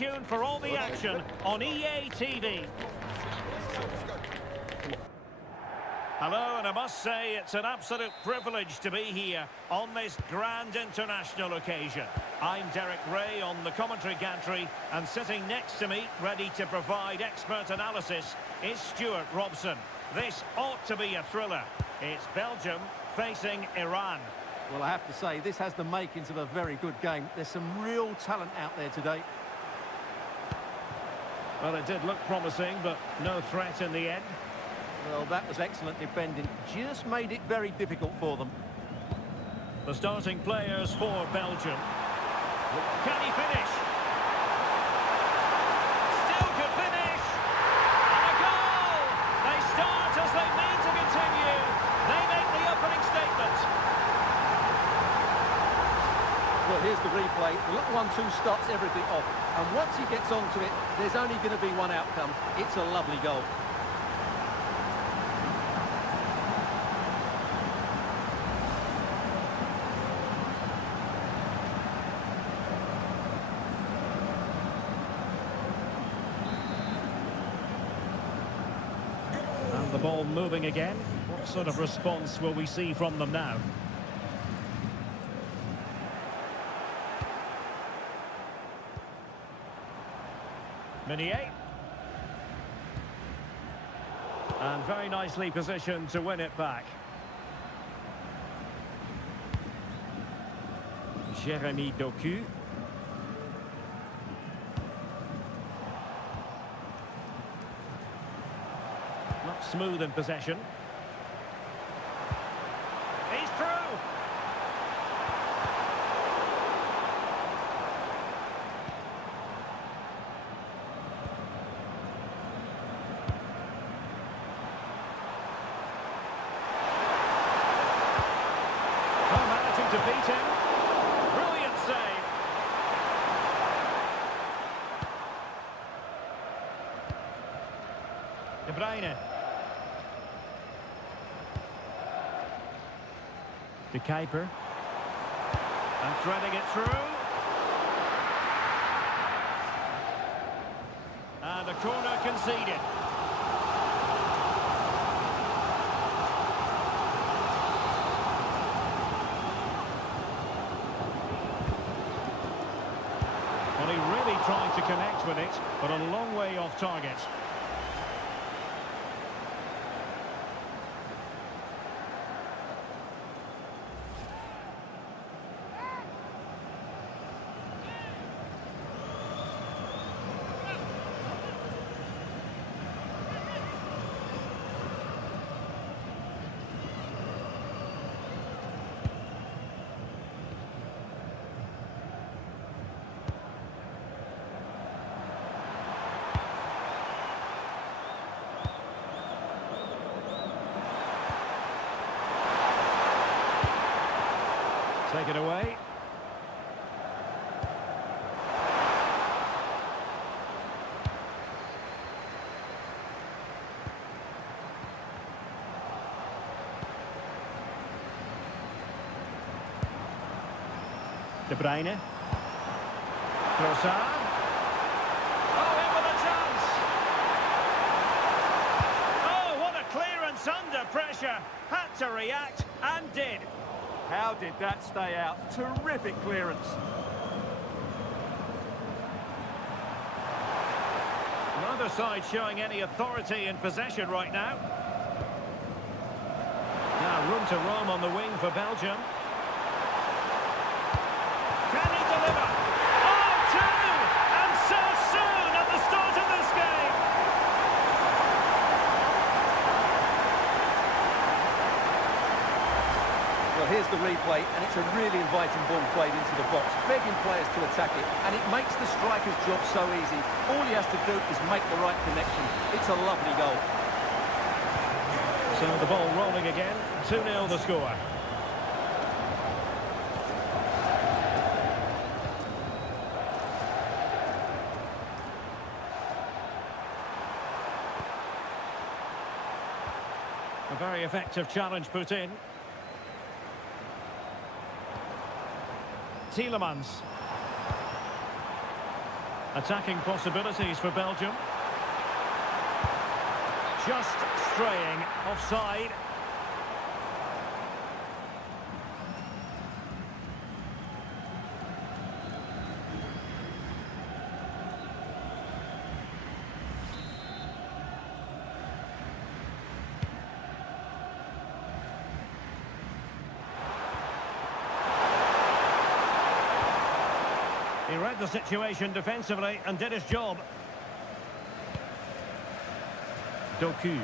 tuned for all the action on EA TV. Hello, and I must say it's an absolute privilege to be here on this grand international occasion. I'm Derek Ray on the commentary gantry, and sitting next to me, ready to provide expert analysis, is Stuart Robson. This ought to be a thriller. It's Belgium facing Iran. Well, I have to say, this has the makings of a very good game. There's some real talent out there today. Well, it did look promising, but no threat in the end. Well, that was excellent defending. Just made it very difficult for them. The starting players for Belgium. Can he finish? Still could finish! And a goal! They start as they mean to continue. They make the opening statement. Well, here's the replay. The little 1-2 starts everything off. And once he gets onto it, there's only going to be one outcome. It's a lovely goal. The ball moving again. What sort of response will we see from them now? Meunier. And very nicely positioned to win it back. Jeremy Doku. Not smooth in possession. He's through! Oh, managing to beat him. Brilliant save. De Bruyne. De Kuiper. And threading it through. And a corner conceded. Well, he really tried to connect with it, but a long way off target. Take it away. De Bruyne. Trossard. Oh, in with a chance. Oh, what a clearance under pressure. Had to react and did. How did that stay out? Terrific clearance. Neither side showing any authority in possession right now. Now room to roam on the wing for Belgium. Can he deliver? Oh, two! And so soon at the start of this game! Well, here's the replay, and it's a really inviting ball played into the box, begging players to attack it, and it makes the striker's job so easy. All he has to do is make the right connection. It's a lovely goal. So the ball rolling again, 2-0 the score. A very effective challenge put in. Tielemans. Attacking possibilities for Belgium. Just straying offside. He read the situation defensively and did his job. Doku.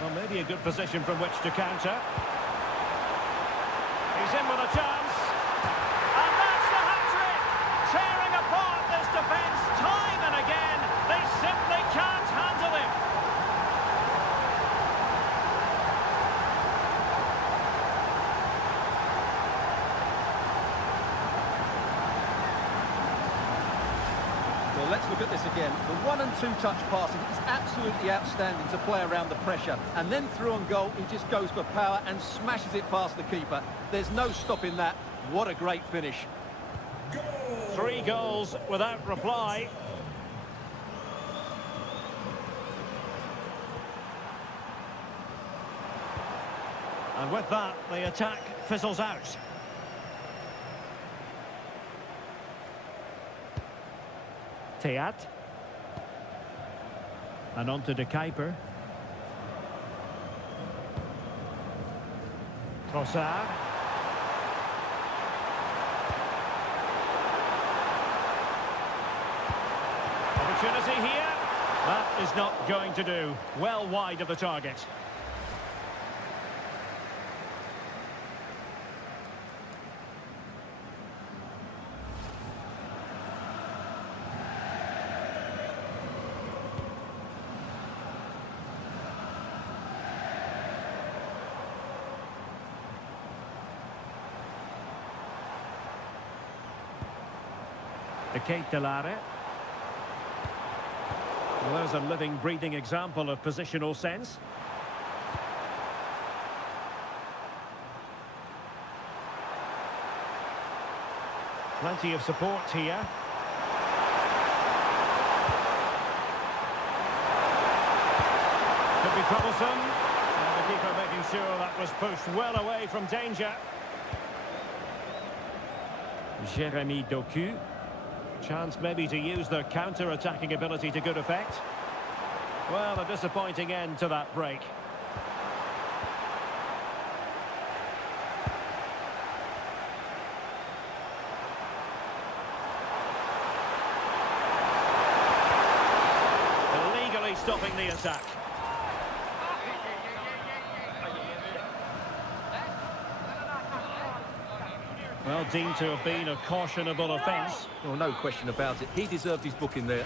Well, maybe a good position from which to counter. He's in with a chance. And that's the hat-trick! Tearing apart this defence time and again. They simply can't handle him. Well, let's look at this again. The 1- and 2-touch passing is absolutely outstanding to play around the pressure. And then through on goal, he just goes for power and smashes it past the keeper. There's no stopping that. What a great finish. 3 goals without reply. And with that, the attack fizzles out. Teat. And on to De Kuiper. Trossard. Opportunity here. That is not going to do. Well wide of the target. De Ketelare. Well, there's a living, breathing example of positional sense. Plenty of support here. Could be troublesome. And the keeper making sure that was pushed well away from danger. Jeremy Doku. Chance maybe to use their counter-attacking ability to good effect. Well, a disappointing end to that break. Illegally stopping the attack. Well, deemed to have been a cautionable offence. Well, no question about it. He deserved his booking there.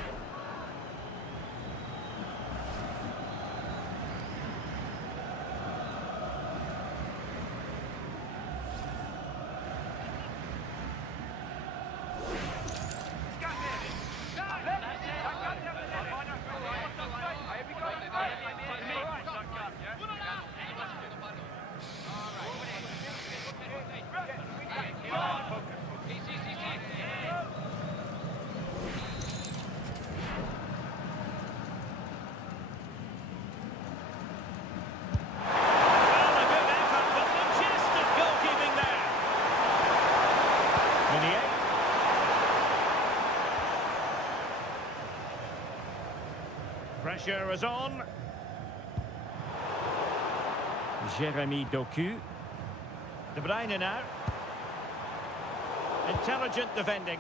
Pressure is on. Jeremy Doku. De Bruyne now. Intelligent defending.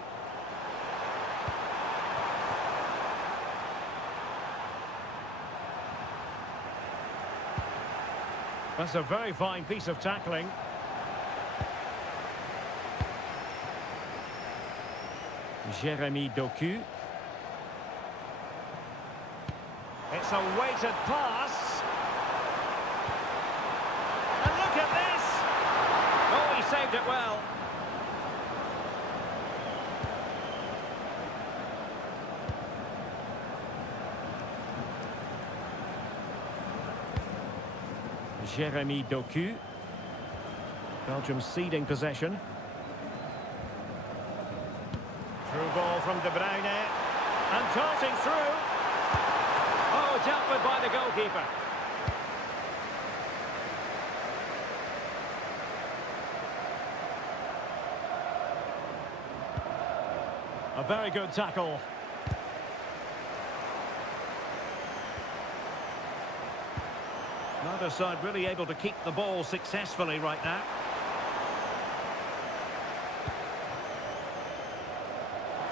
That's a very fine piece of tackling. Jeremy Doku. It's a weighted pass. And look at this! Oh, he saved it well. Jeremy Doku. Belgium ceding possession. Through ball from De Bruyne. And tossing through. Oh, dealt with by the goalkeeper. A very good tackle. Neither side really able to keep the ball successfully right now.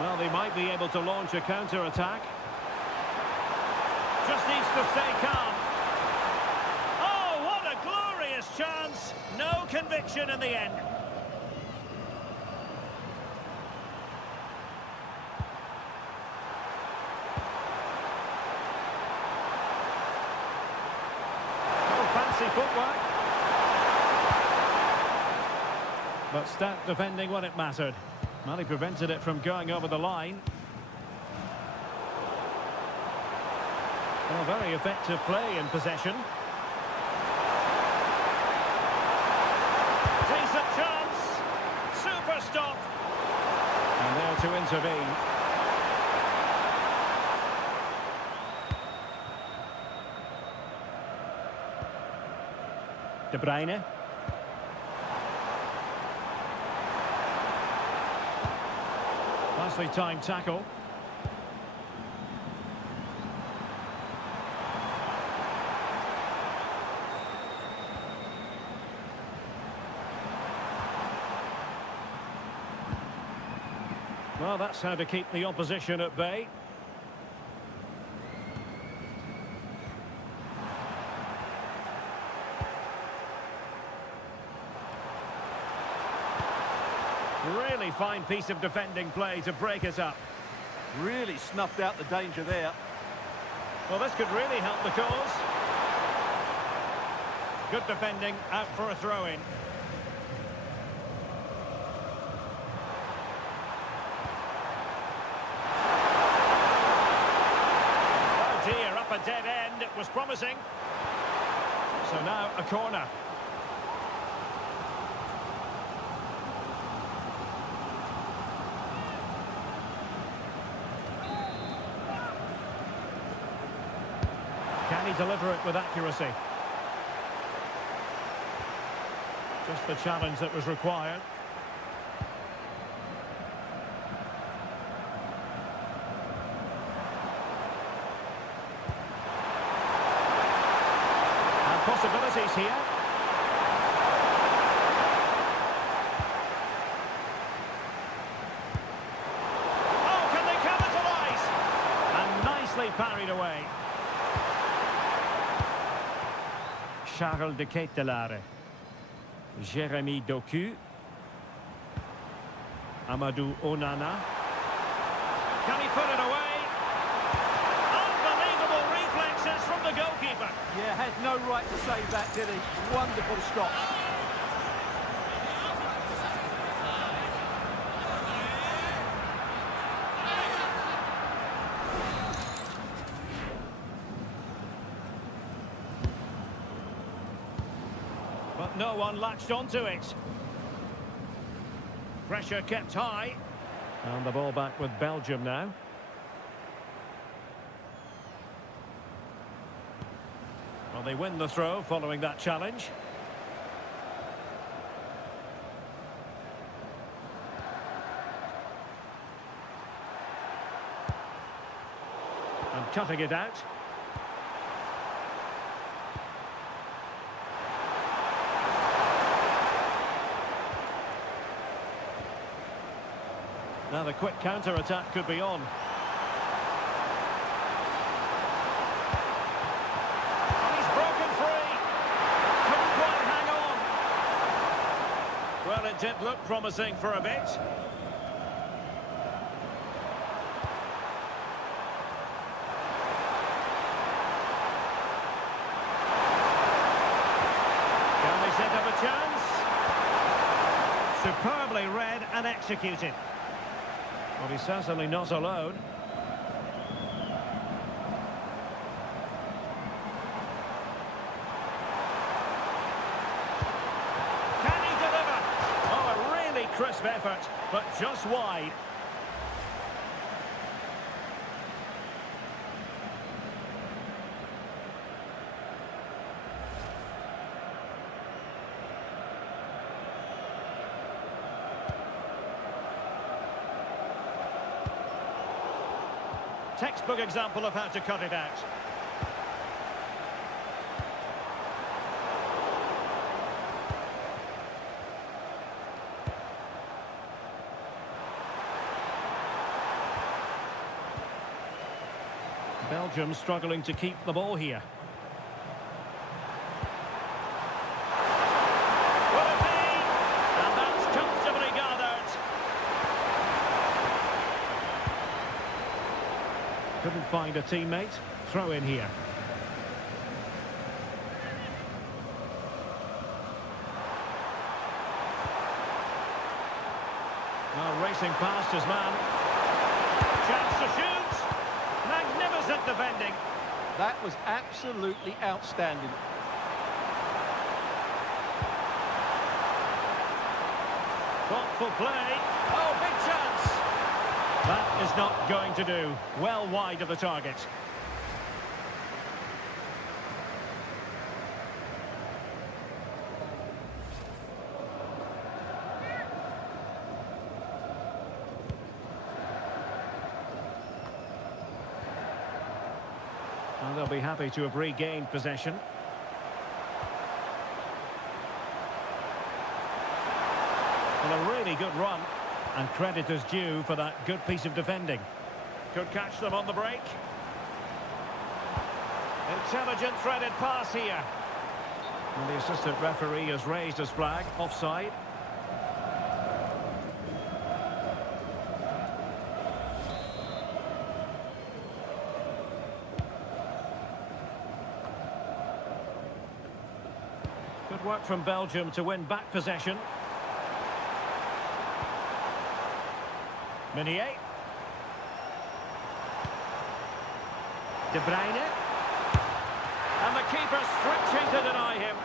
Well, they might be able to launch a counter-attack. Just needs to stay calm. Oh, what a glorious chance! No conviction in the end. Footwork. But stout defending when it mattered. Well, he prevented it from going over the line. Well, very effective play in possession. Decent chance. Super stop. And there to intervene. De Bruyne. Nicely timed tackle. Well, that's how to keep the opposition at bay. Really fine piece of defending play to break us up. Really snuffed out the danger there. Well, this could really help the cause. Good defending, out for a throw-in. Oh dear, up a dead end. It was promising. So now a corner. Can he deliver it with accuracy? Just the challenge that was required. And possibilities here. Oh, can they capitalise? And nicely parried away. Charles de Ketelaere. Jérémy Doku. Amadou Onana. Can he put it away? Unbelievable reflexes from the goalkeeper. Yeah, had no right to save that, did he? Wonderful stop. But no one latched onto it. Pressure kept high. And the ball back with Belgium now. Well, they win the throw following that challenge. And cutting it out. Now the quick counter-attack could be on. He's broken free. Couldn't quite hang on. Well, it did look promising for a bit. Can they set up a chance? Superbly read and executed. Well, he's certainly not alone. Can he deliver? Oh, a really crisp effort, but just wide. Textbook example of how to cut it out. Belgium struggling to keep the ball here. Will it be? And that's comfortably gathered. Couldn't find a teammate. Throw in here. Well, racing past his man. Chance to shoot. Magnificent defending. That was absolutely outstanding. Thoughtful play. Oh, big chance. That is not going to do. Well wide of the target. Well, they'll be happy to have regained possession. Well, a really good run. And credit is due for that good piece of defending. Could catch them on the break. Intelligent threaded pass here. And the assistant referee has raised his flag. Offside. Good work from Belgium to win back possession. Meunier. De Bruyne. And the keeper stretching to deny him.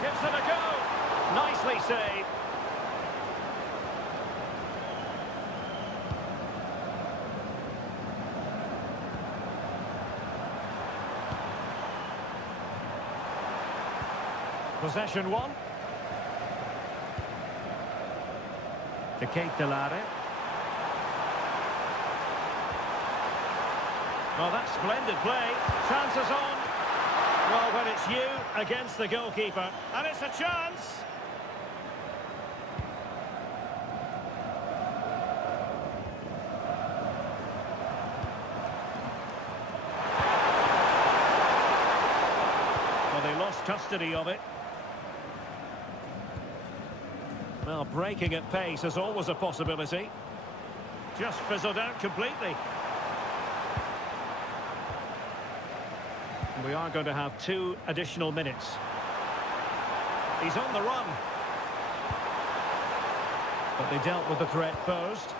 Gives it a go. Nicely saved. Possession one. De Ketelare. Well, that's splendid play. Chances on. Well, when it's you against the goalkeeper. And it's a chance. Well, they lost custody of it. Well, breaking at pace is always a possibility. Just fizzled out completely. We are going to have 2 additional minutes. He's on the run. But they dealt with the threat posed.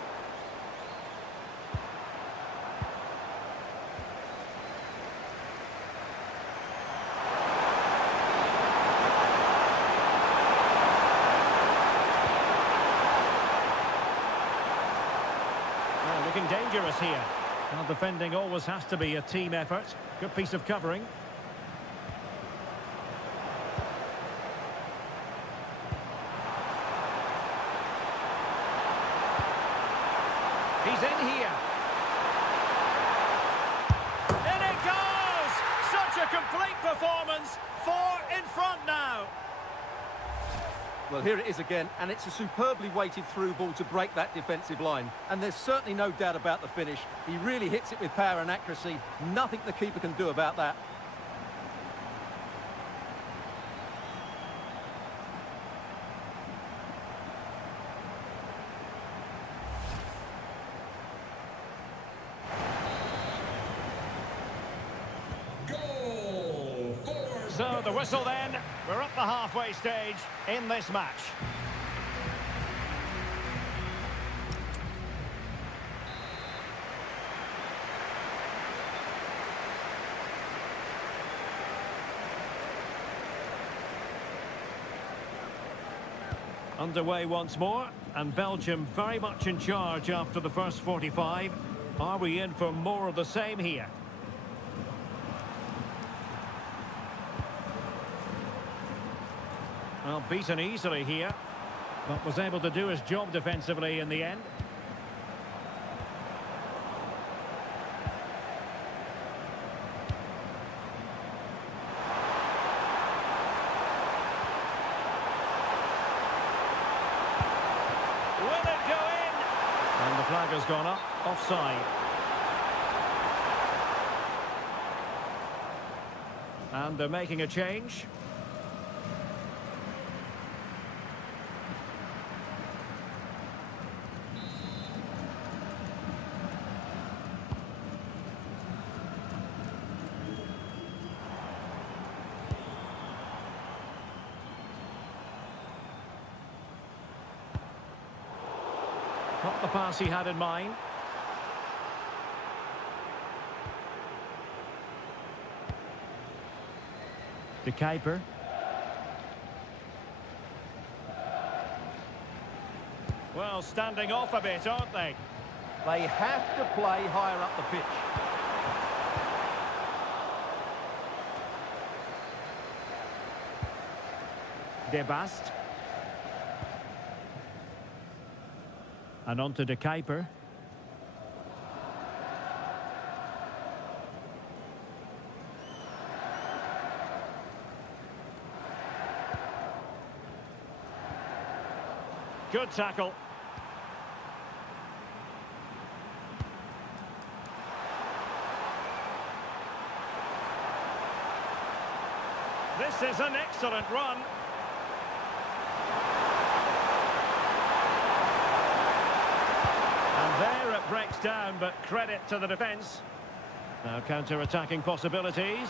Looking dangerous here. Well, defending always has to be a team effort. Good piece of covering. He's in here. In it goes! Such a complete performance. 4 in front now. Well, here it is again, and it's a superbly weighted through ball to break that defensive line. And there's certainly no doubt about the finish. He really hits it with power and accuracy. Nothing the keeper can do about that. So the whistle then. We're at the halfway stage in this match. Underway once more, and Belgium very much in charge after the first 45. Are we in for more of the same here? Well, beaten easily here, but was able to do his job defensively in the end. Will it go in? And the flag has gone up, offside. And they're making a change. Not the pass he had in mind. De Kuiper. Well, standing off a bit, aren't they? They have to play higher up the pitch. De Bast. And on to De Kuiper. Good tackle. This is an excellent run. And there it breaks down, but credit to the defence. Now counter-attacking possibilities.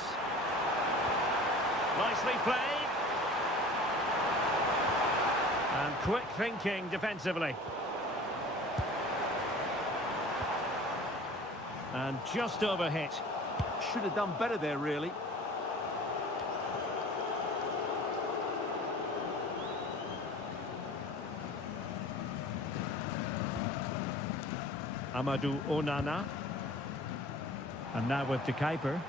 Nicely played. And quick thinking defensively. And just overhit. Should have done better there, really. Amadou Onana. And now with De Kuiper.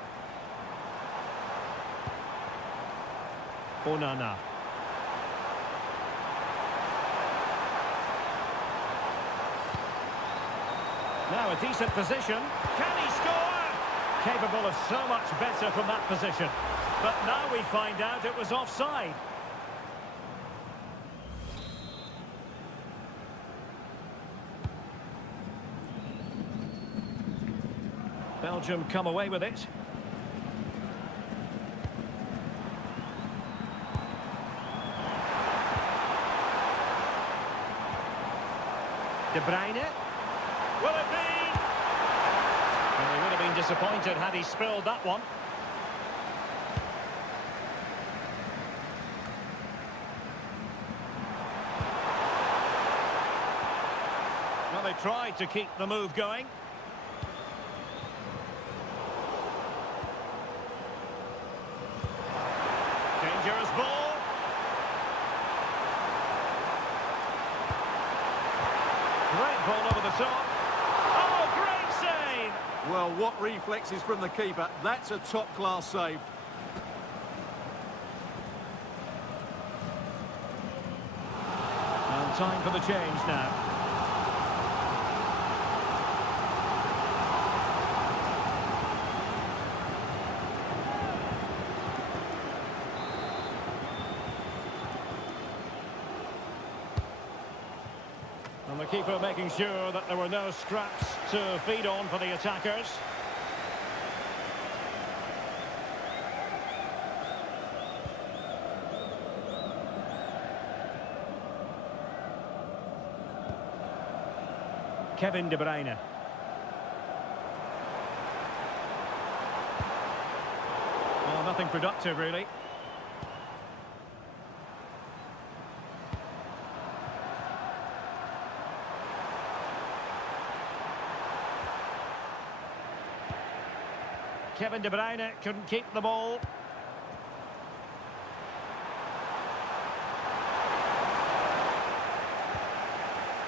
Onana. Now a decent position. Can he score? Capable of so much better from that position. But now we find out it was offside. Belgium come away with it. De Bruyne. Will it be? Well, he would have been disappointed had he spilled that one. Well, they tried to keep the move going. Dangerous ball. Great ball over the top. Oh, great save! Well, what reflexes from the keeper. That's a top-class save. And time for the change now. And the keeper making sure that there were no scraps to feed on for the attackers. Kevin De Bruyne. Well, nothing productive, really. Kevin De Bruyne couldn't keep the ball.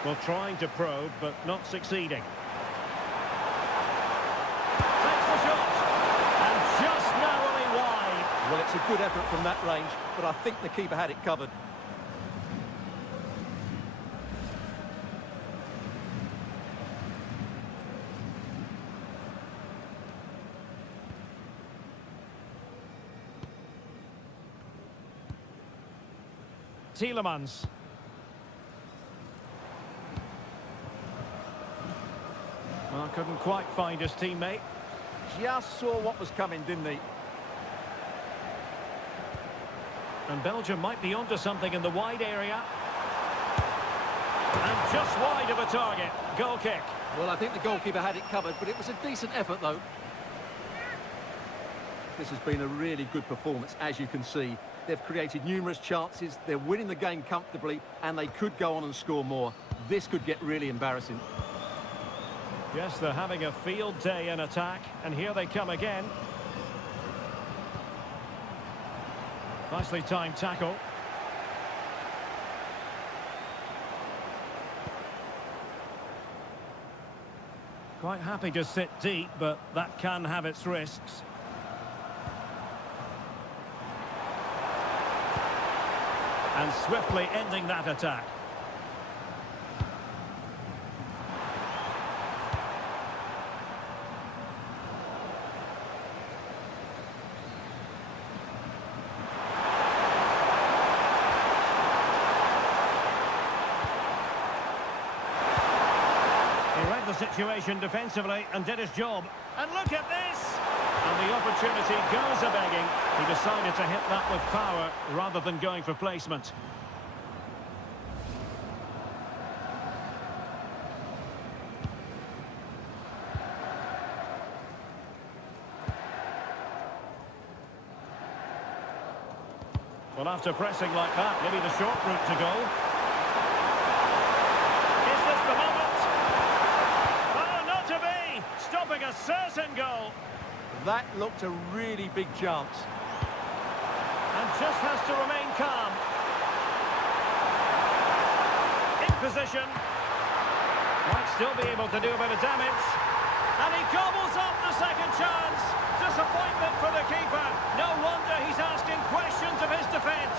Well, trying to probe, but not succeeding. Takes the shot, and just narrowly wide. Well, it's a good effort from that range, but I think the keeper had it covered. Tielemans. Well, couldn't quite find his teammate. Just saw what was coming, didn't he? And Belgium might be onto something in the wide area. And just wide of a target. Goal kick. Well, I think the goalkeeper had it covered, but it was a decent effort, though. This has been a really good performance, as you can see. They've created numerous chances, they're winning the game comfortably, and they could go on and score more. This could get really embarrassing. Yes, they're having a field day in attack, and here they come again. Nicely timed tackle. Quite happy to sit deep, but that can have its risks. And swiftly ending that attack. He read the situation defensively and did his job. And look at this! And the opportunity goes a-begging. He decided to hit that with power rather than going for placement. Well, after pressing like that, maybe the short route to goal. Is this the moment? Oh, not to be! Stopping a certain goal. That looked a really big chance. And just has to remain calm. In position. Might still be able to do a bit of damage. And he gobbles up the second chance. Disappointment for the keeper. No wonder he's asking questions of his defence.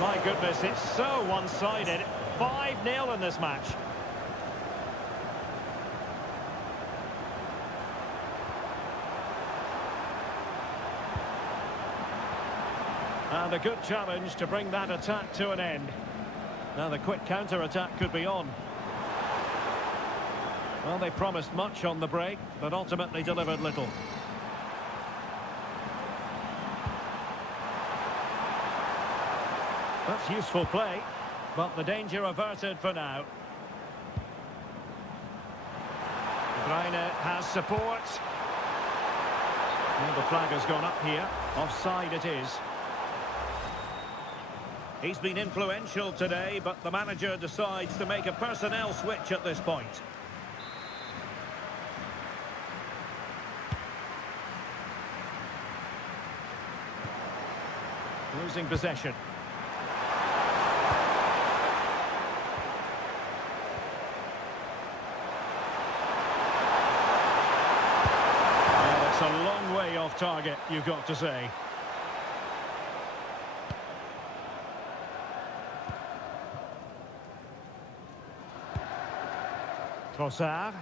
My goodness, it's so one-sided. 5-0 in this match. And a good challenge to bring that attack to an end. Now the quick counter-attack could be on. Well, they promised much on the break, but ultimately delivered little. That's useful play, but the danger averted for now. Ukraine has support. Well, the flag has gone up here. Offside it is. He's been influential today, but the manager decides to make a personnel switch at this point. Losing possession. A long way off target, you've got to say. Trossard.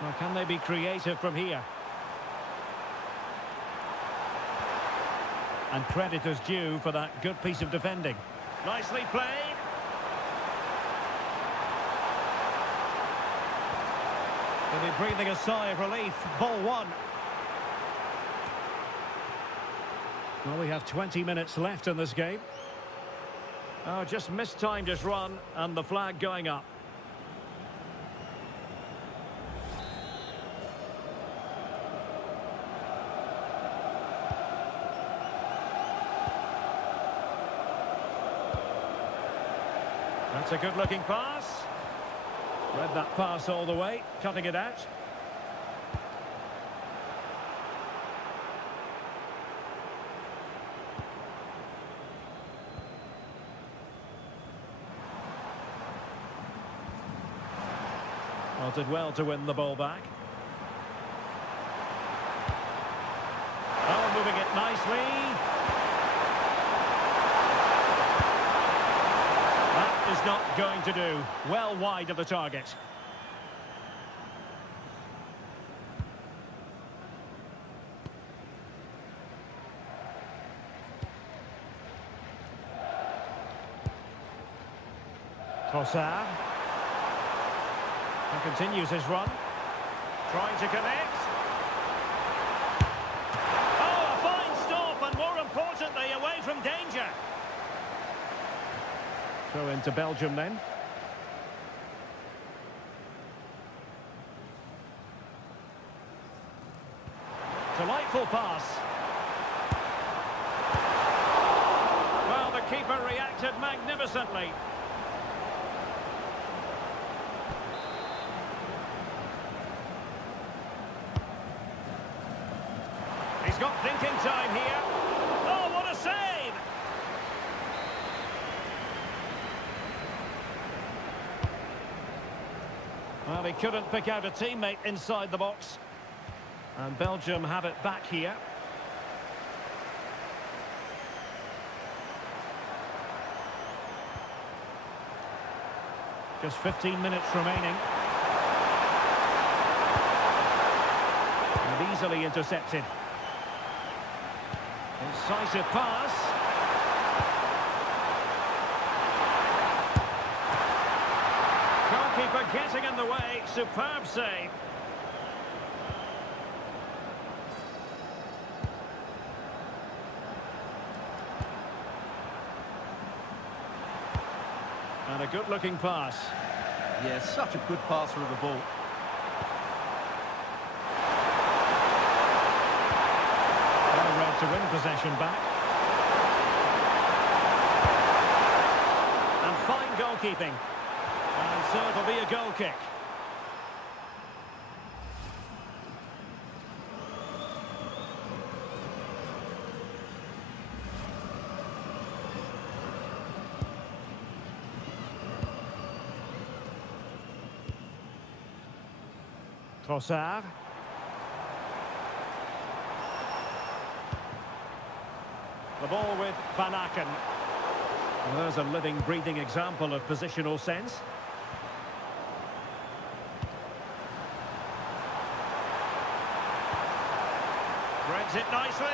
Well, can they be creative from here? And credit is due for that good piece of defending. Nicely played. They'll be breathing a sigh of relief. Ball one. Well, we have 20 minutes left in this game. Oh, just mistimed his run and the flag going up. It's a good-looking pass. Read that pass all the way, cutting it out. Well, did well to win the ball back. Oh, moving it nicely. That is not going to do. Well wide of the target. Trossard. And continues his run. Trying to connect. Oh, a fine stop, and more importantly, away from danger. Throw into Belgium then. Delightful pass. Well, the keeper reacted magnificently. He's got thinking time here. Oh, what a save! Well, he couldn't pick out a teammate inside the box. And Belgium have it back here. Just 15 minutes remaining. And easily intercepted. Incisive pass. Goalkeeper getting in the way. Superb save. And a good-looking pass. Yeah, such a good passer of the ball. To win possession back. And fine goalkeeping. And so it'll be a goal kick. Trossard. The ball with Van Aken. Well, there's a living, breathing example of positional sense. Threads it nicely.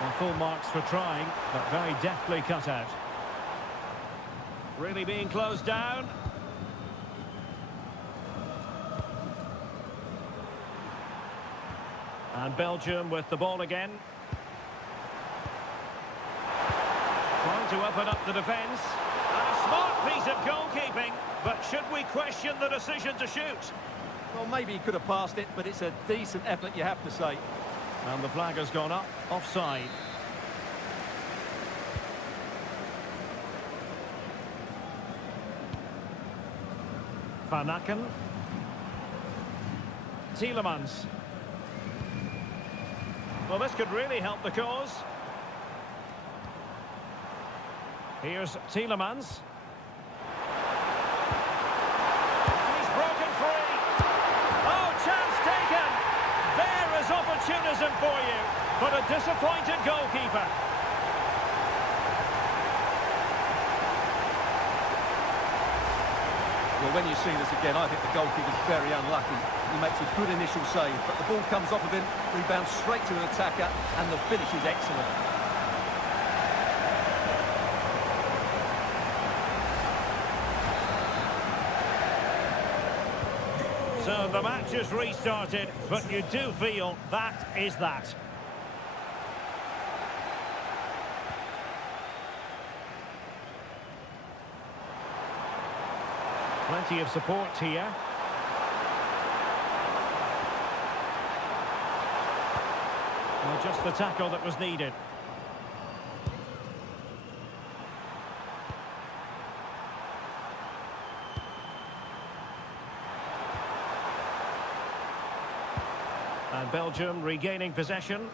And full marks for trying, but very deftly cut out. Really being closed down. And Belgium with the ball again. Trying to open up the defence. And a smart piece of goalkeeping. But should we question the decision to shoot? Well, maybe he could have passed it, but it's a decent effort, you have to say. And the flag has gone up. Offside. Van Aken. Tielemans. Well, this could really help the cause. Here's Tielemans. He's broken free. Oh, chance taken. There is opportunism for you, but a disappointed goalkeeper. Well, when you see this again, I think the goalkeeper's very unlucky. He makes a good initial save, but the ball comes off of him, rebounds straight to an attacker, and the finish is excellent. So the match is restarted, but you do feel that is that. Plenty of support here. Well, just the tackle that was needed. And Belgium regaining possession.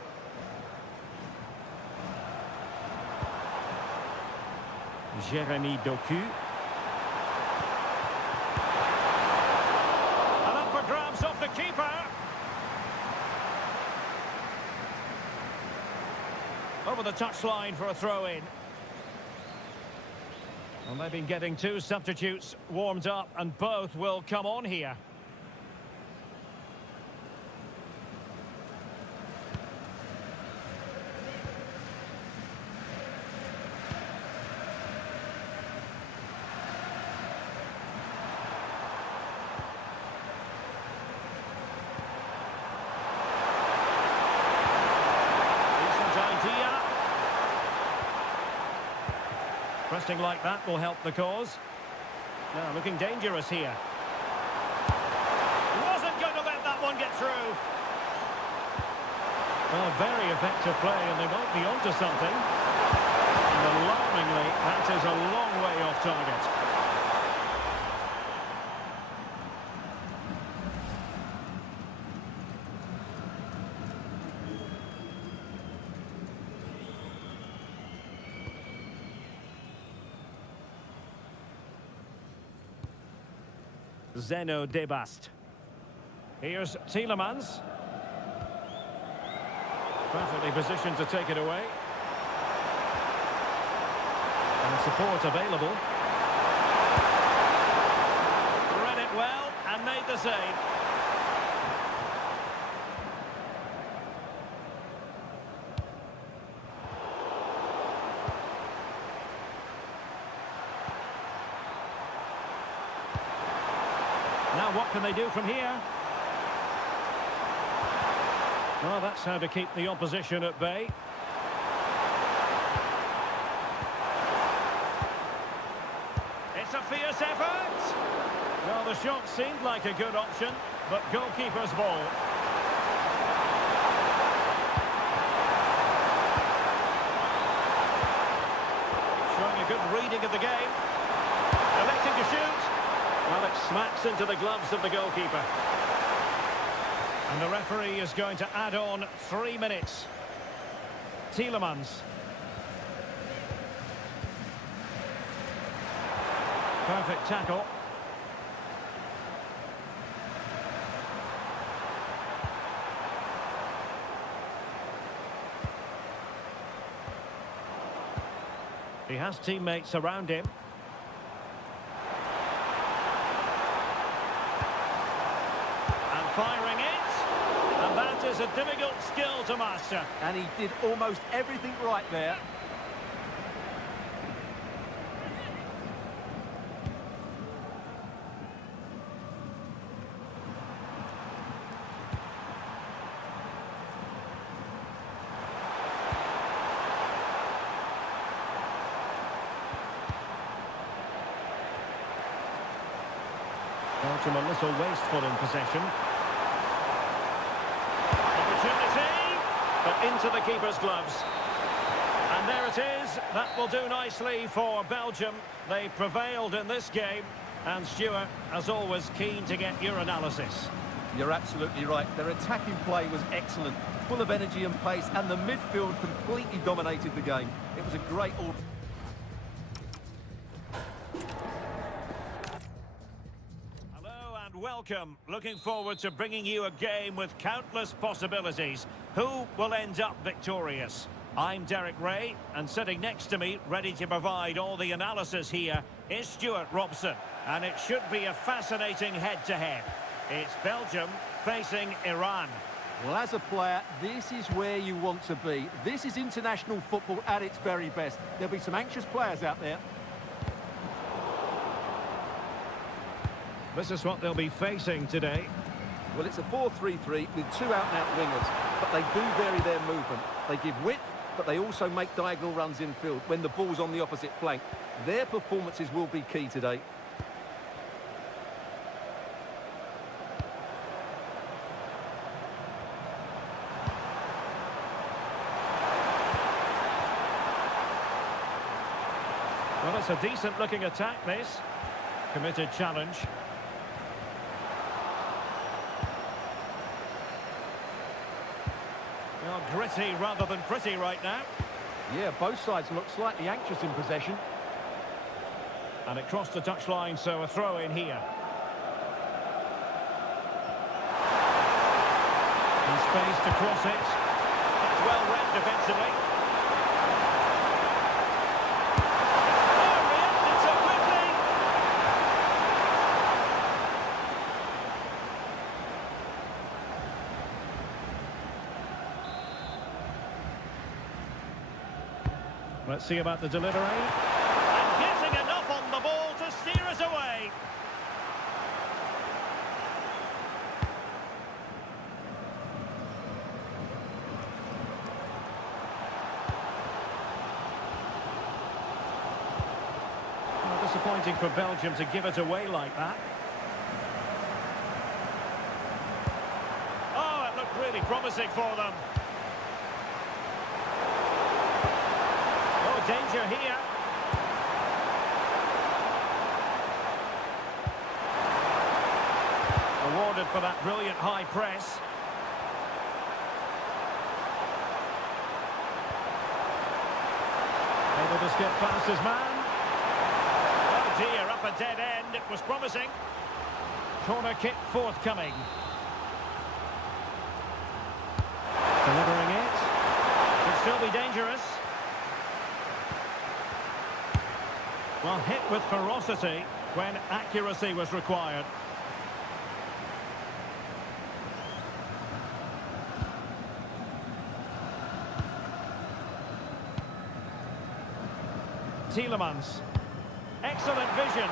Jeremy Doku. And up for grabs off the keeper. Over the touchline for a throw-in. Well, they've been getting two substitutes warmed up, and both will come on here. Pressing like that will help the cause. Now looking dangerous here. Wasn't going to let that one get through. Well, very effective play, and they won't be onto something. And alarmingly, that is a long way off target. Zeno Debast. Here's Tielemans. Perfectly positioned to take it away. And support available. Read it well and made the save. Now what can they do from here? Well, that's how to keep the opposition at bay. It's a fierce effort. Well, the shot seemed like a good option, but goalkeeper's ball. Showing a good reading of the game. Electing to shoot. Well, it smacks into the gloves of the goalkeeper. And the referee is going to add on 3 minutes. Tielemans. Perfect tackle. He has teammates around him. Firing it, and that is a difficult skill to master. And he did almost everything right there. Belgium a little wasteful in possession. But into the keeper's gloves. And there it is. That will do nicely for Belgium. They prevailed in this game. And Stuart, as always, keen to get your analysis. You're absolutely right. Their attacking play was excellent, full of energy and pace, and the midfield completely dominated the game. It was a great all. Welcome. Looking forward to bringing you a game with countless possibilities. Who will end up victorious? I'm Derek Ray, and sitting next to me, ready to provide all the analysis here, is Stuart Robson. And it should be a fascinating head-to-head. It's Belgium facing Iran. Well, as a player, this is where you want to be. This is international football at its very best. There'll be some anxious players out there. This is what they'll be facing today. Well, it's a 4-3-3 with two out-and-out wingers, but they do vary their movement. They give width, but they also make diagonal runs infield when the ball's on the opposite flank. Their performances will be key today. Well, it's a decent-looking attack, this. Committed challenge. Well, gritty rather than pretty right now. Yeah, both sides look slightly anxious in possession. And it crossed the touchline, so a throw in here. In space to cross it. It's well read defensively. Oh, reacted so quickly! Let's see about the delivery. And getting enough on the ball to steer us away. Well, disappointing for Belgium to give it away like that. Oh, it looked really promising for them. Danger here. Awarded for that brilliant high press. Able to skip past his man. Oh dear, up a dead end. It was promising. Corner kick forthcoming. Delivering it. Could still be dangerous. Well, hit with ferocity when accuracy was required. Tielemans. Excellent vision.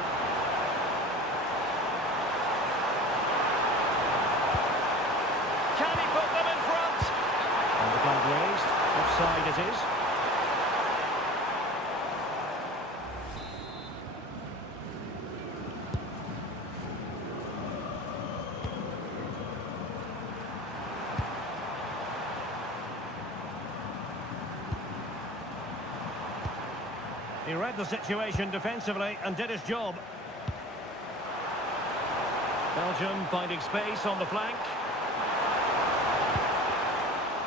Can he put them in front? And the flag raised. Offside it is. He read the situation defensively and did his job. Belgium finding space on the flank.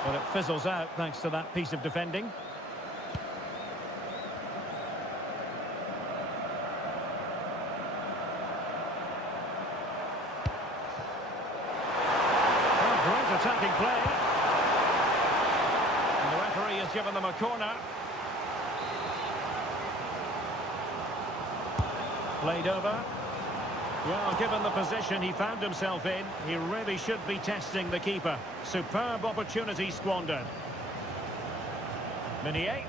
But it fizzles out thanks to that piece of defending. Well, great attacking play. And the referee has given them a corner. Played over. Well, given the position he found himself in, he really should be testing the keeper. Superb opportunity squandered. Meunier.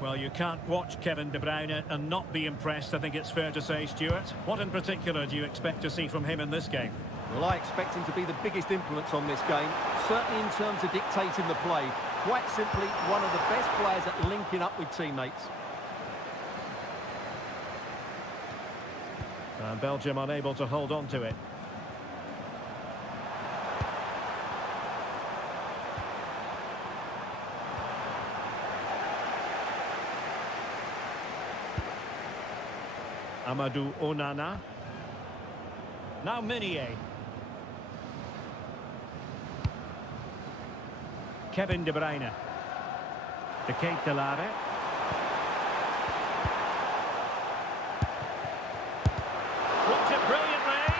Well, you can't watch Kevin De Bruyne and not be impressed, I think it's fair to say, Stuart. What in particular do you expect to see from him in this game? Well, I expect him to be the biggest influence on this game, certainly in terms of dictating the play. Quite simply, one of the best players at linking up with teammates. And Belgium unable to hold on to it. Amadou Onana. Now Meunier. Kevin De Bruyne. De Ketelaere. Blocked it brilliantly.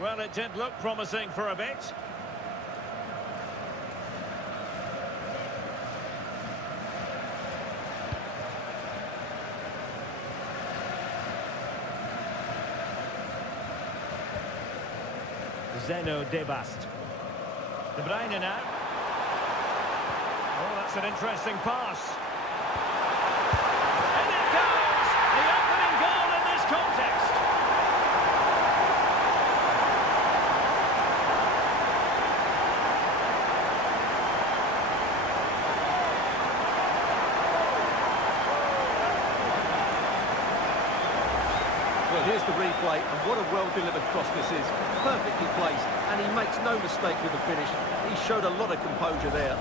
Well, it did look promising for a bit. Zeno Debast. De Bruyne now. Oh, that's an interesting pass. And it goes! The opening goal in this contest. Well, here's the replay, and what a well-delivered cross this is. Perfectly placed, and he makes no mistake with the finish. He showed a lot of composure there.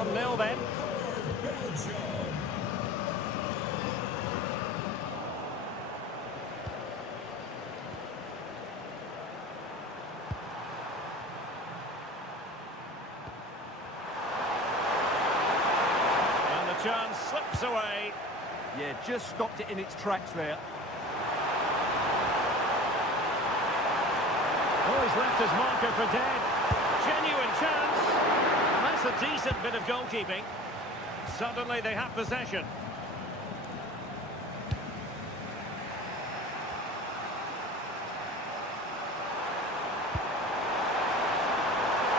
1-0 then. And the chance slips away. Yeah, just stopped it in its tracks there. Oh, he's left his marker for dead. Genuine chance. And that's a decent bit of goalkeeping. Suddenly they have possession.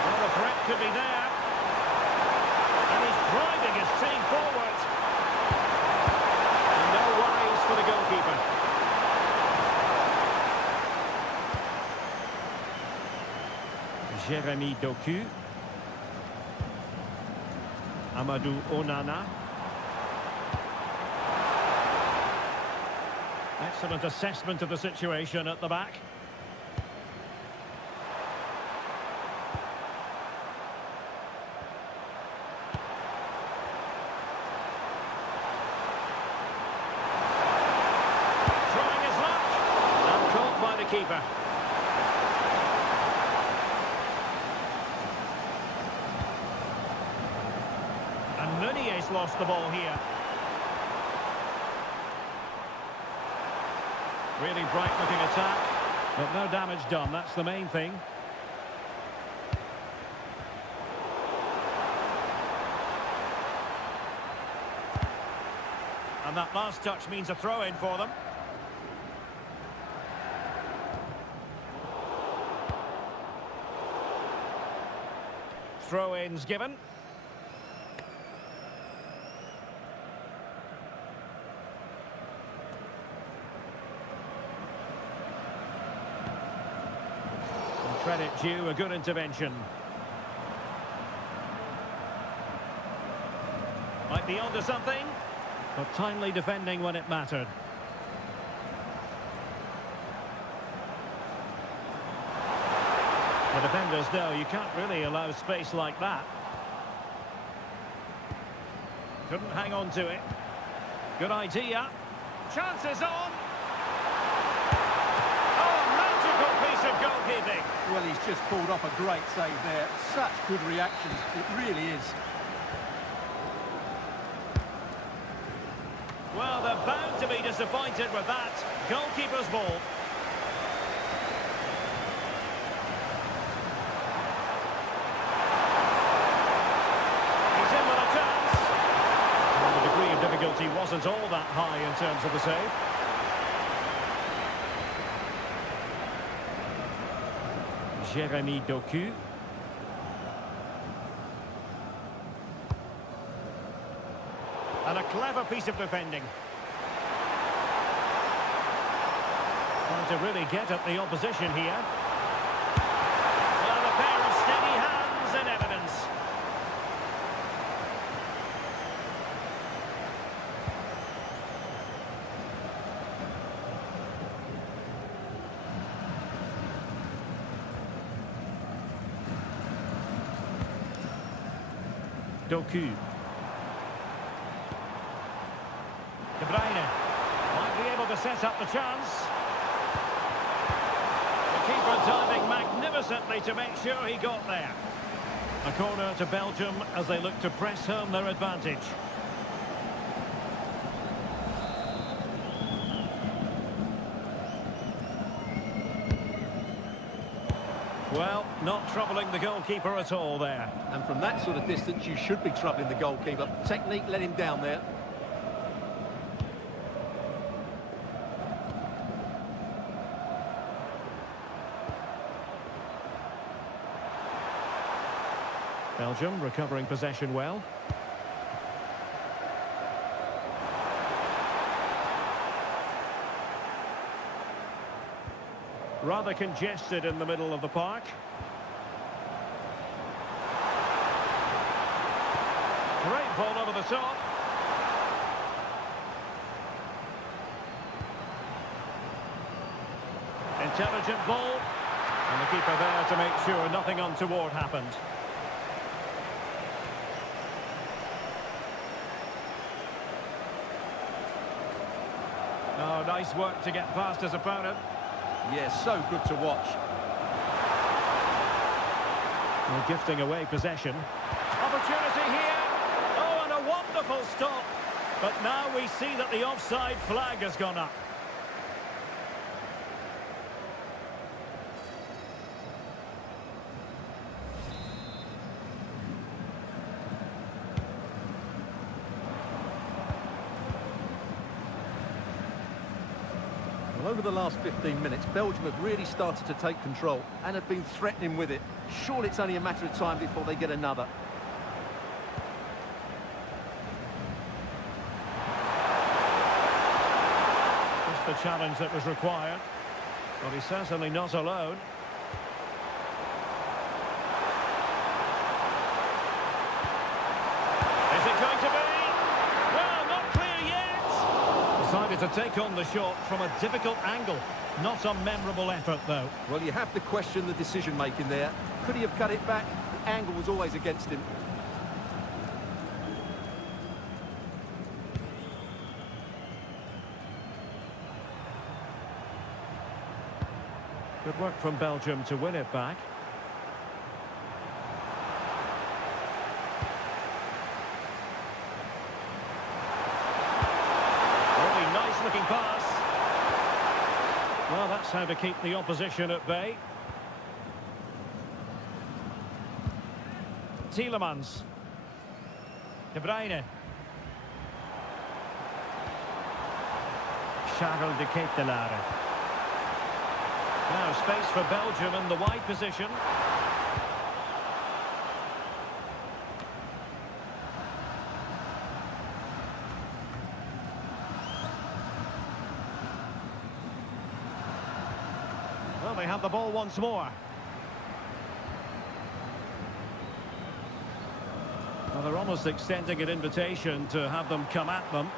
Well, the threat could be there. And he's driving his team forward. And no worries for the goalkeeper. Jeremy Doku. Amadou Onana. Excellent assessment of the situation at the back. Trying his luck. And caught by the keeper. And Nunez lost the ball here. Really bright-looking attack, but no damage done. That's the main thing. And that last touch means a throw-in for them. Throw-ins given. Credit due, a good intervention. Might be onto something, but timely defending when it mattered. The defenders know you can't really allow space like that. Couldn't hang on to it. Good idea. Chances on. Piece of goalkeeping. Well, he's just pulled off a great save there. Such good reactions, it really is. Well, they're bound to be disappointed with that. Goalkeeper's ball. He's in with a chance. Well, the degree of difficulty wasn't all that high in terms of the save. Jeremy Doku. And a clever piece of defending. Trying to really get at the opposition here. Well, a pair of steady hands in evidence. Doku. De Bruyne might be able to set up the chance. The keeper diving magnificently to make sure he got there. A corner to Belgium as they look to press home their advantage. Well, not troubling the goalkeeper at all there. And from that sort of distance, you should be troubling the goalkeeper. Technique let him down there. Belgium recovering possession well. Rather congested in the middle of the park. Great ball over the top. Intelligent ball. And the keeper there to make sure nothing untoward happened. Oh, nice work to get past his opponent. Yeah, so good to watch. Well, gifting away possession. Opportunity here. Oh, and a wonderful stop. But now we see that the offside flag has gone up. Well, over the last 15 minutes, Belgium have really started to take control and have been threatening with it. Surely it's only a matter of time before they get another. Just the challenge that was required. But he's certainly not alone. Is it going to be? Well, not clear yet. Decided to take on the shot from a difficult angle. Not a memorable effort, though. Well, you have to question the decision-making there. Could he have cut it back? The angle was always against him. Good work from Belgium to win it back. Really nice looking pass. Well, that's how to keep the opposition at bay. Tielemans. De Bruyne. Charles de Ketelaere. Now space for Belgium in the wide position. Well, they have the ball once more. Well, they're almost extending an invitation to have them come at them.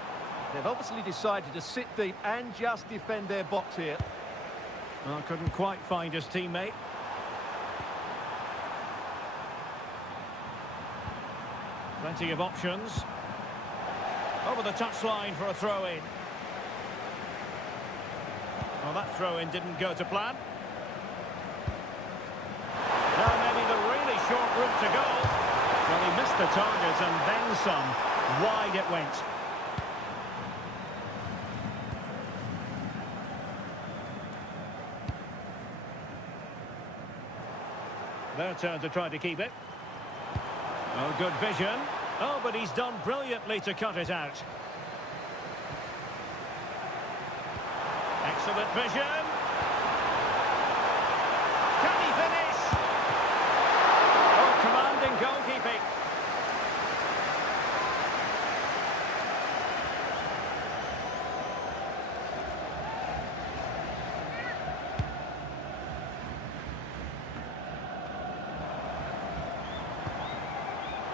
They've obviously decided to sit deep and just defend their box here. Well, couldn't quite find his teammate. Plenty of options. Over the touchline for a throw-in. Well, that throw-in didn't go to plan. Now maybe the really short route to go. Well, he missed the target and then some. Wide it went. Their turn to try to keep it. Oh, good vision. Oh, but he's done brilliantly to cut it out. Excellent vision. Can he finish? Oh, commanding goalkeeping.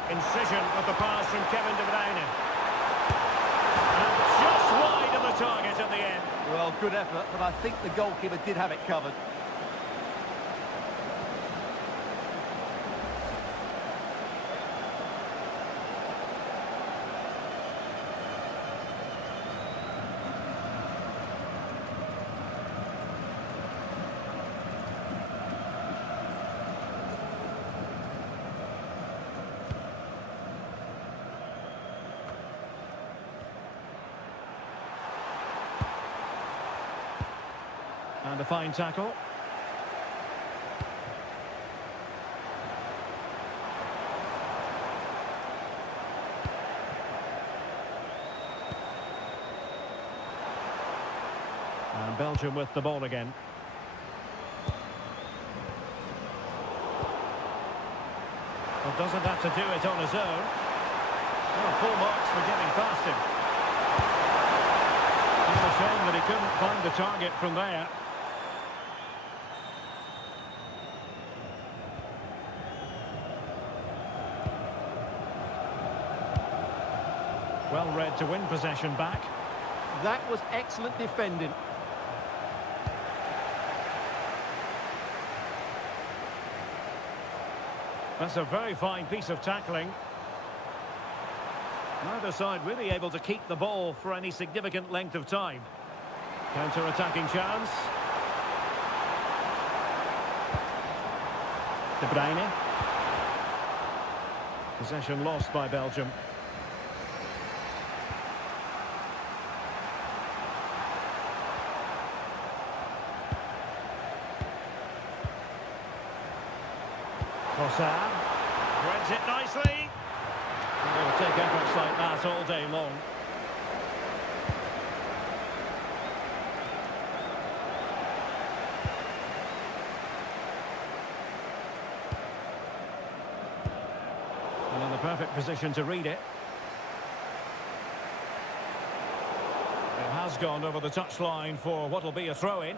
Incision with the pass from Kevin De Bruyne. And just wide of the target in the end. Well, good effort, but I think the goalkeeper did have it covered. And a fine tackle. And Belgium with the ball again. Well, doesn't have to do it on his own. Well, full marks for getting past him. It's a shame that he couldn't find the target from there. Well read to win possession back. That was excellent defending. That's a very fine piece of tackling. Neither side really able to keep the ball for any significant length of time. Counter-attacking chance. De Bruyne. Possession lost by Belgium. Trossard. Threads it nicely. They'll take efforts like that all day long. And in the perfect position to read it. It has gone over the touchline for what will be a throw-in.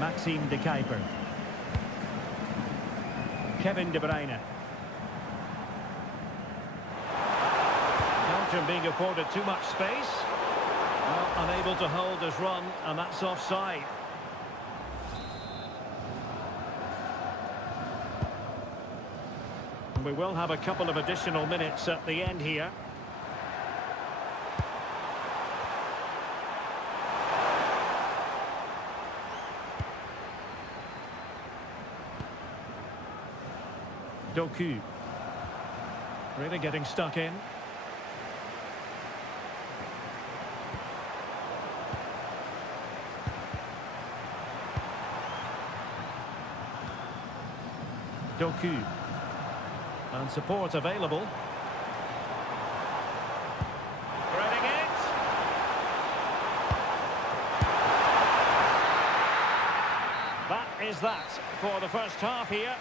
Maxime de Kuiper. Kevin De Bruyne. Belgium being afforded too much space. Well, unable to hold his run, and that's offside. And we will have a couple of additional minutes at the end here. Doku. Really getting stuck in. Doku. And support available. Threading it. That is that for the first half here.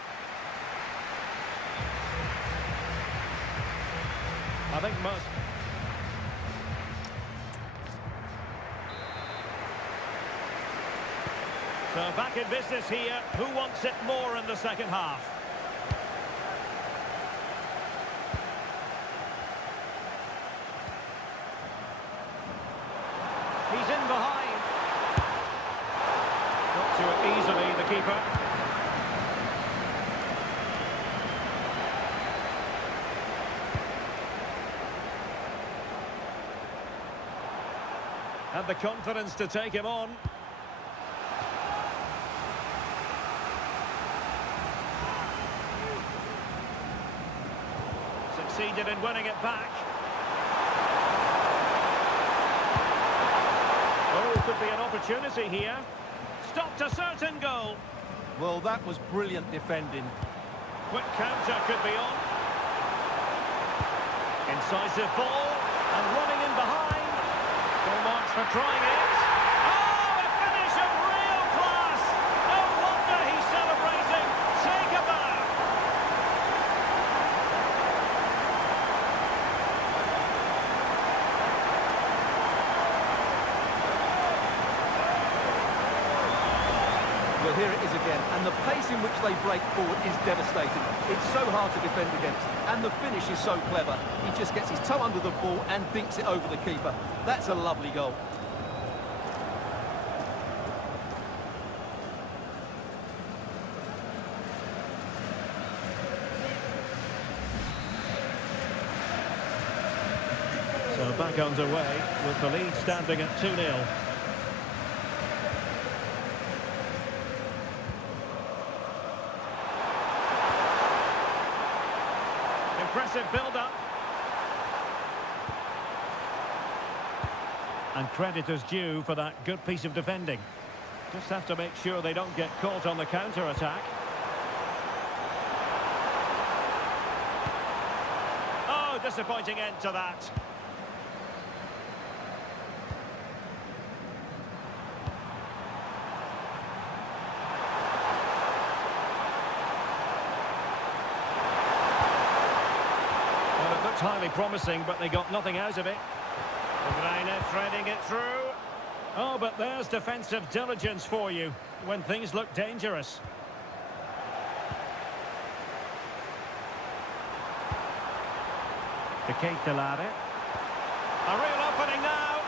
I think most... So back in business here. Who wants it more in the second half? He's in behind. Got to it easily, the keeper. Had the confidence to take him on. Succeeded in winning it back. Oh, could be an opportunity here. Stopped a certain goal. Well, that was brilliant defending. Quick counter could be on. Incisive ball and running in behind. Full marks for trying it. Oh, a finish of real class. No wonder he's celebrating. Take a bow. Well, here it is again, and the pace in which they break forward is devastating. It's so hard to defend against, and the finish is so clever. He just gets his toe under the ball and dinks it over the keeper. That's a lovely goal. So back underway with the lead standing at 2-0. Impressive build-up. And credit is due for that good piece of defending. Just have to make sure they don't get caught on the counter-attack. Oh, disappointing end to that. Well, it looked highly promising, but they got nothing out of it. De Bruyne threading it through. Oh, but there's defensive diligence for you when things look dangerous. De Kate Delare. A real opening now.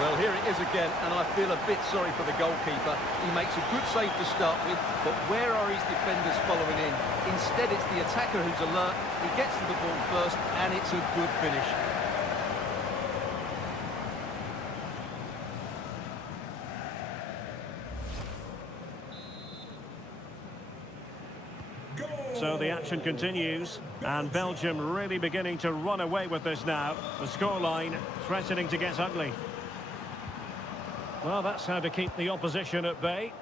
Well, here it is again, and I feel a bit sorry for the goalkeeper. He makes a good save to start with, but where are his defenders following in? Instead, it's the attacker who's alert. He gets to the ball first, and it's a good finish. So the action continues, and Belgium really beginning to run away with this now. The scoreline threatening to get ugly. Well, that's how to keep the opposition at bay.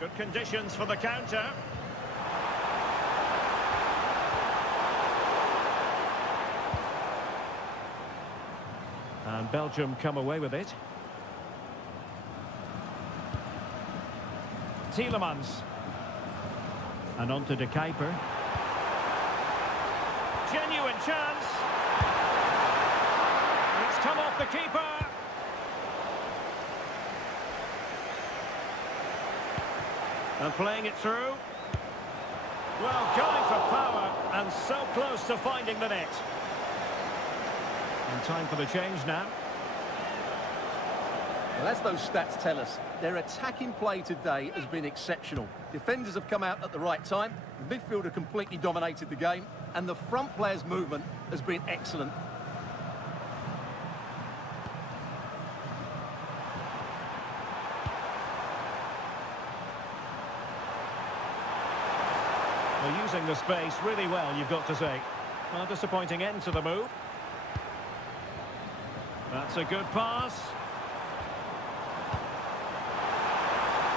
Good conditions for the counter. And Belgium come away with it. Tielemans. And on to De Kuiper. Genuine chance. It's come off the keeper. And playing it through. Well, going for power and so close to finding the net. And time for the change now. Well, as those stats tell us, their attacking play today has been exceptional. Defenders have come out at the right time, the midfielder completely dominated the game, and the front player's movement has been excellent. They're using the space really well, you've got to say. Well, disappointing end to the move. That's a good pass.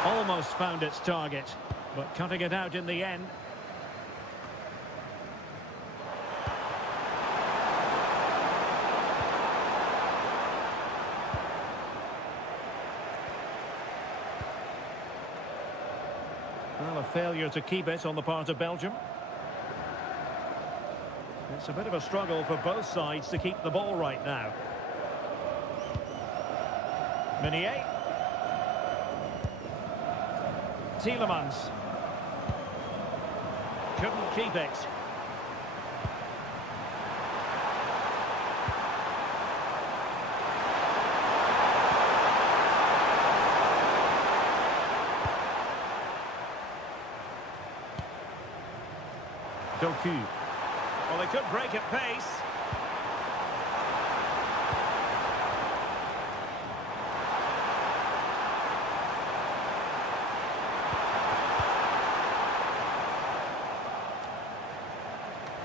Almost found its target, but cutting it out in the end. Well, a failure to keep it on the part of Belgium. It's a bit of a struggle for both sides to keep the ball right now. Meunier. Tielemans. Couldn't keep it. Doku. Well, they could break at pace.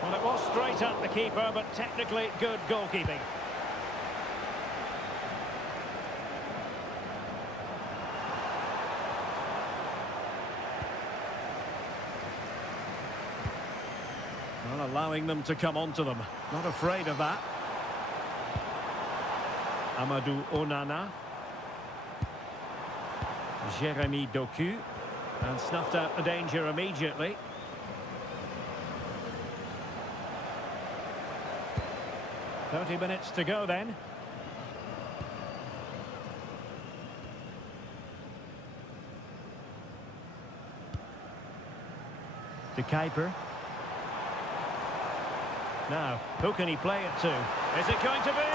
Well, it was straight at the keeper, but technically good goalkeeping. Well, allowing them to come onto them. Not afraid of that. Amadou Onana. Jeremy Doku. And snuffed out the danger immediately. "30 minutes to go then." De Kuiper. Now, who can he play it to? Is it going to be?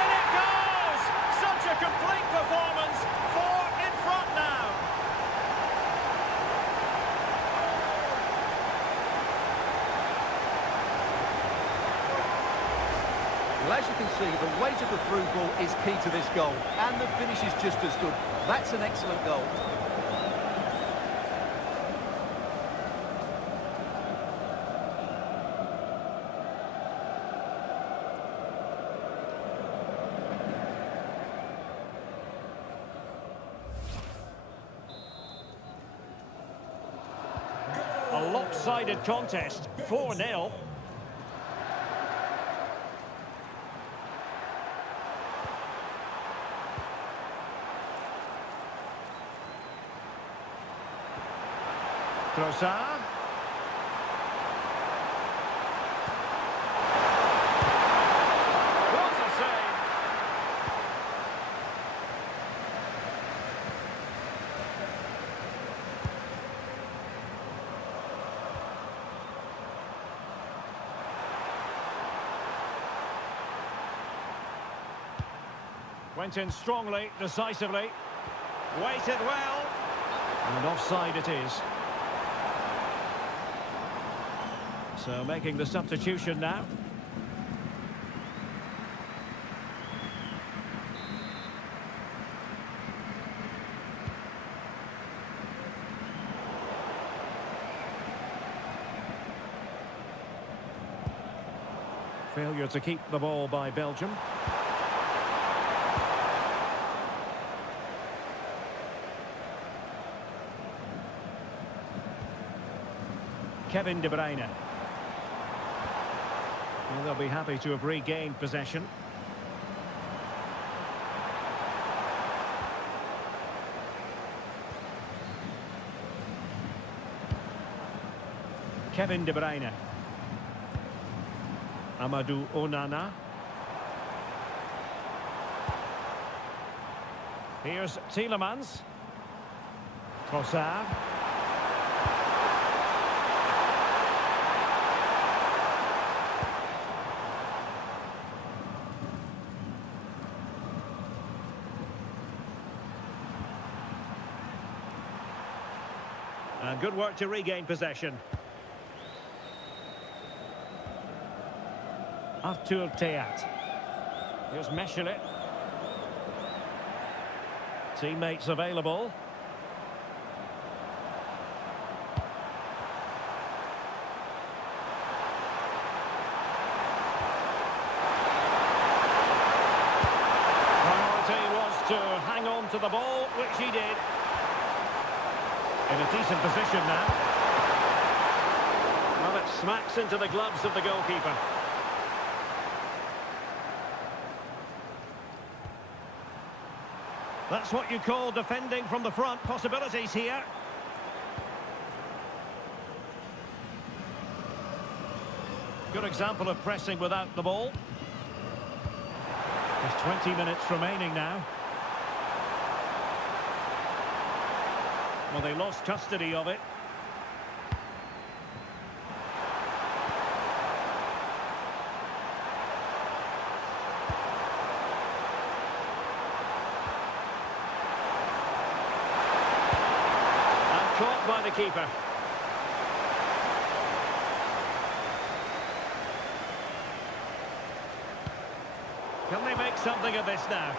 In it goes! Such a complete performance. 4 in front now. Well, as you can see, the weight of the through ball is key to this goal, and the finish is just as good. That's an excellent goal. A lopsided contest, 4-0. Trossard. What's a save? Went in strongly, decisively. Waited well. And offside it is. So making the substitution now. Failure to keep the ball by Belgium. Kevin De Bruyne. Well, they'll be happy to have regained possession. Kevin De Bruyne. Amadou Onana. Here's Tielemans. Trossard. And good work to regain possession. Arthur Theat. Here's Meschelet. Teammates available. Priority was to hang on to the ball, which he did. In a decent position now. Well, it smacks into the gloves of the goalkeeper. That's what you call defending from the front. Possibilities here. Good example of pressing without the ball. There's 20 minutes remaining now. Well, they lost custody of it. Caught by the keeper. Can they make something of this now?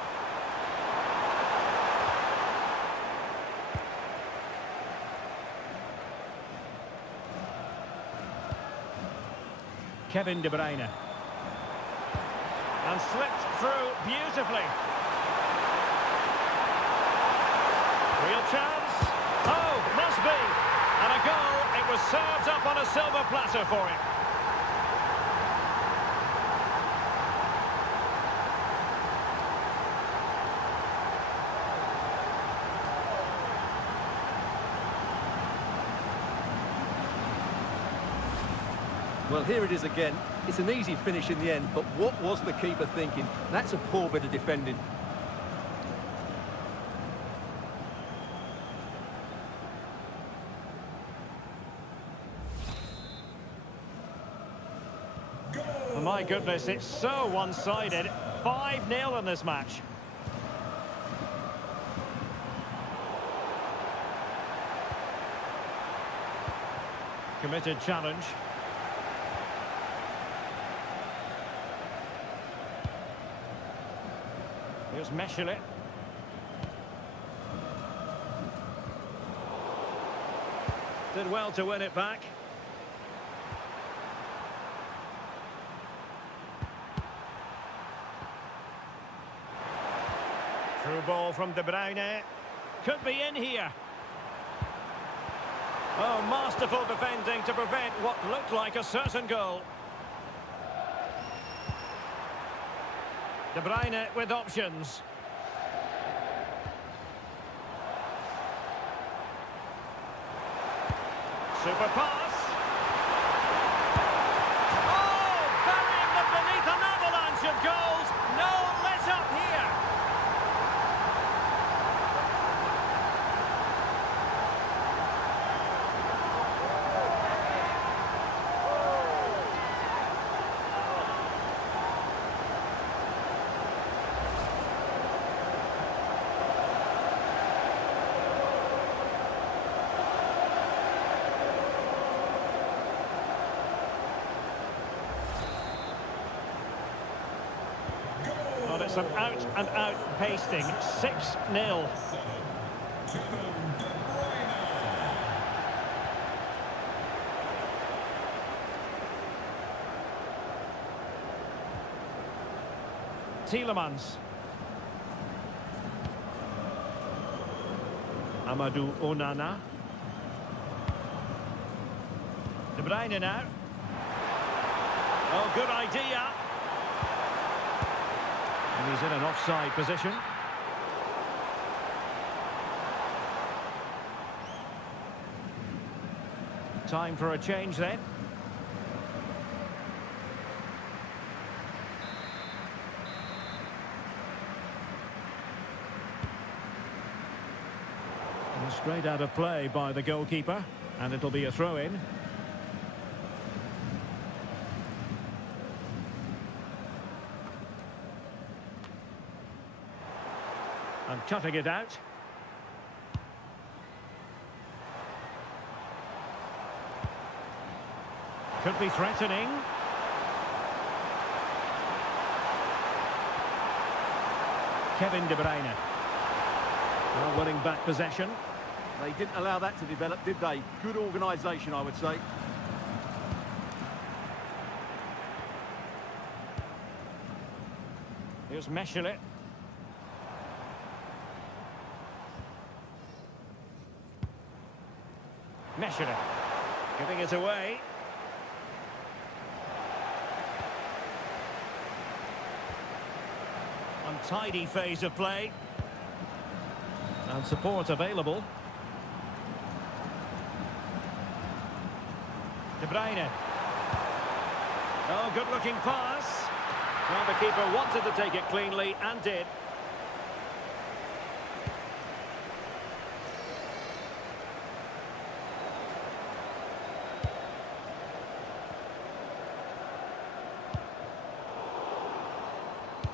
Kevin De Bruyne. And slipped through beautifully. Real chance. Oh, must be. And a goal. It was served up on a silver platter for him. Well, here it is again. It's an easy finish in the end, but what was the keeper thinking? That's a poor bit of defending. Oh, my goodness, it's so one-sided. 5-0 in this match. Committed challenge. Here's Meschelet. Did well to win it back. Through ball from De Bruyne. Could be in here. Oh, masterful defending to prevent what looked like a certain goal. De Bruyne with options. Super pass. Oh, burying them beneath an avalanche of goals. No let up here. Well, it's an out-and-out pasting. 6-0. Tielemans. Amadou Onana. De Bruyne now. Oh, good idea. And he's in an offside position. Time for a change then. And straight out of play by the goalkeeper, and it'll be a throw-in. And cutting it out. Could be threatening. Kevin De Bruyne. Well, winning back possession. They didn't allow that to develop, did they? Good organisation, I would say. Here's Meshele. Meshele giving it away. Untidy phase of play. And support available. De Bruyne. Oh, good-looking pass. Well, the keeper wanted to take it cleanly and did.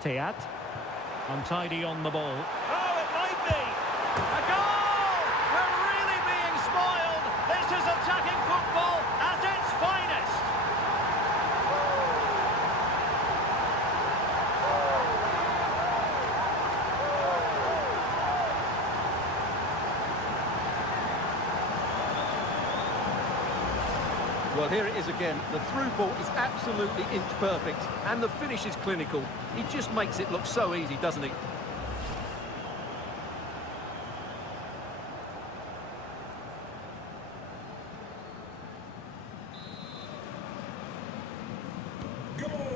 Teat. Untidy on the ball. Oh, it might be! A goal! We're really being spoiled! This is attacking football at its finest! Well, here it is again. The through ball is absolutely inch perfect, and the finish is clinical. He just makes it look so easy, doesn't he?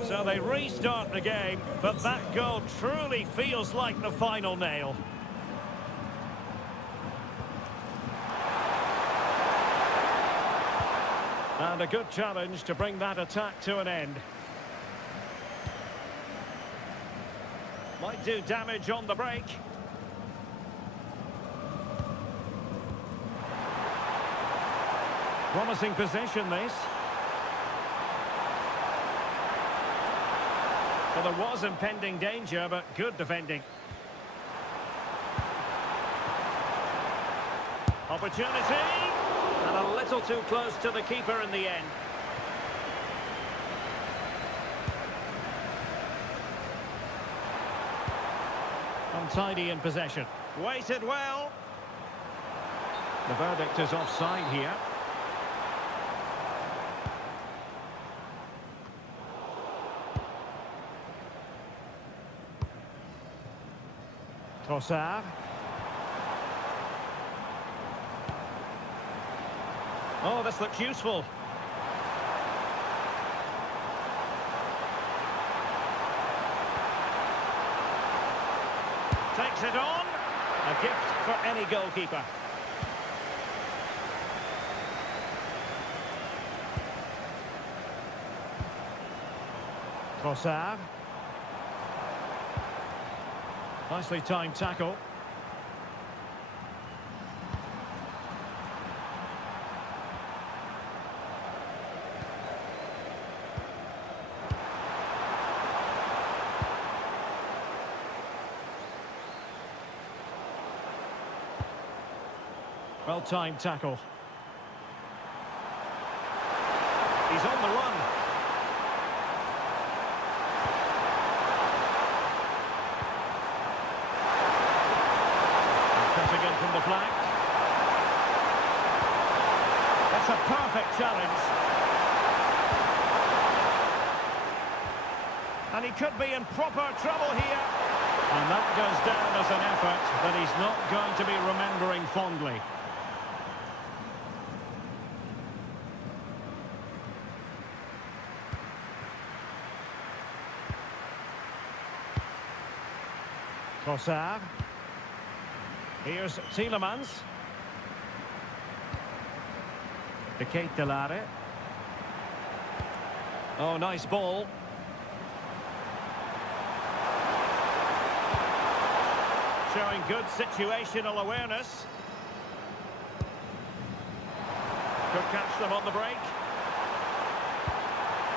So they restart the game, but that goal truly feels like the final nail. And a good challenge to bring that attack to an end. Might do damage on the break. Promising possession, this. Well, there was impending danger, but good defending. Opportunity! And a little too close to the keeper in the end. Untidy in possession. Waited well. The verdict is offside here. Trossard. Oh, this looks useful. Takes it on. A gift for any goalkeeper. Trossard. Nicely timed tackle. Well-timed tackle. He's on the run. from the flank. It's a perfect challenge. And he could be in proper trouble here. And that goes down as an effort that he's not going to be remembering fondly. Trossard. Here's Tielemans. De Ketelare. Oh, nice ball. Showing good situational awareness. Could catch them on the break.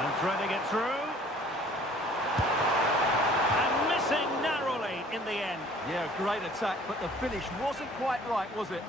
And threading it through. And missing narrowly in the end. Yeah, great attack, but the finish wasn't quite right, was it?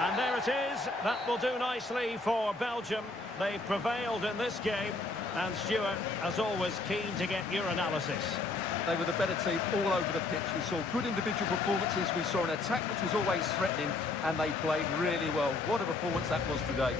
And there it is. That will do nicely for Belgium. They prevailed in this game. And Stuart, as always, keen to get your analysis. They were the better team all over the pitch. We saw good individual performances. We saw an attack which was always threatening, and they played really well. What a performance that was today.